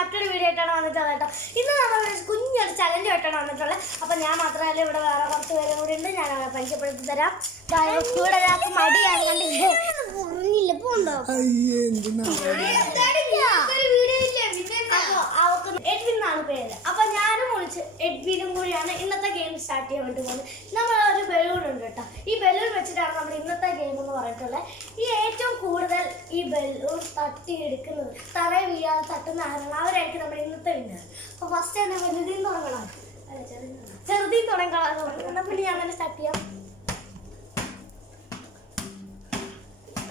മറ്റൊരു വീഡിയോ ആയിട്ടാണ് വന്നിട്ടുള്ളത് കേട്ടോ. ഇന്ന് നമ്മൾ കുഞ്ഞൊരു ചലഞ്ച് ആയിട്ടാണ് വന്നിട്ടുള്ളത്. അപ്പം ഞാൻ മാത്രമല്ല, ഇവിടെ വേറെ കുറച്ച് പേരും കൂടി ഉണ്ട്. ഞാൻ അവരെ പരിചയപ്പെടുത്തി തരാം. ഇവിടെ ഒരാൾക്ക് മടിയാണ് കണ്ടില്ലേ, പോണ്ടോ അവർക്ക് എഡ്വിൻ എന്നാണ് പേര്. അപ്പൊ ഞാനും വിളിച്ച് എഡ്വിനും കൂടിയാണ് ഇന്നത്തെ ഗെയിം സ്റ്റാർട്ട് ചെയ്യാൻ വേണ്ടി പോകുന്നത്. നമ്മളൊരു ബലൂൺ ഉണ്ട് കേട്ടോ. ഈ ബലൂൺ വെച്ചിട്ടാണ് നമ്മൾ ഇന്നത്തെ ഗെയിം എന്ന് പറഞ്ഞിട്ടുള്ളത്. ഈ ഏറ്റവും കൂടുതൽ ഈ ബലൂൺ തട്ടിയെടുക്കുന്നത്, തറയെ വീഴാതെ തട്ടുന്ന ആരാണ്, അവരായിരിക്കും നമ്മുടെ ഇന്നത്തെ വിന്നർ. അപ്പൊ ഫസ്റ്റ് തന്നെ വലുതിൽ തുടങ്ങണം, ചെറുതിൽ തുടങ്ങണം. പിന്നെ ഞാൻ തന്നെ സ്റ്റാർട്ട് ചെയ്യാം.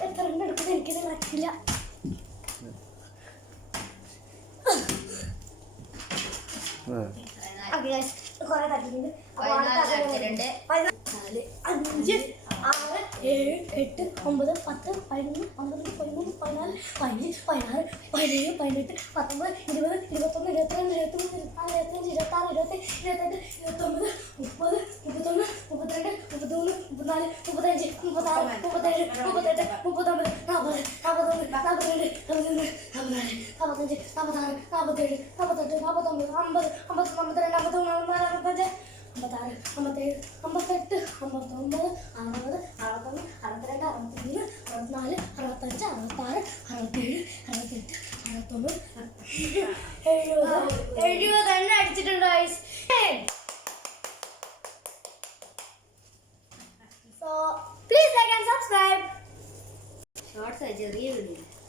എത്ര എണ്ണം എടുക്കുന്നത് എനിക്കത് പറ്റില്ല. കുറെ തട്ടിട്ടുണ്ട്. 4, 5, 6, 7, 8, 9, 10, 11, 12, 13, 14, 15, 16, 17, 18, 19, 20, 21, 22, 23, 24, 25, 26, 27, 28, 29, 30, 31, 32, 33, 34, 35, 36, 37, 38, 39, 40, 41, 42, 43, 44, 45, 46, 47, 48, 49, 50, 51, 52, 53, 54, 55, 56, 57, 58, 59, 60, 61, 62, 63, 64, 65, 66, 67, 68, 69, 70, തന്നെ അടിച്ചിട്ടുണ്ട്. So please like and subscribe. Shorts ചെറിയ വീഡിയോ.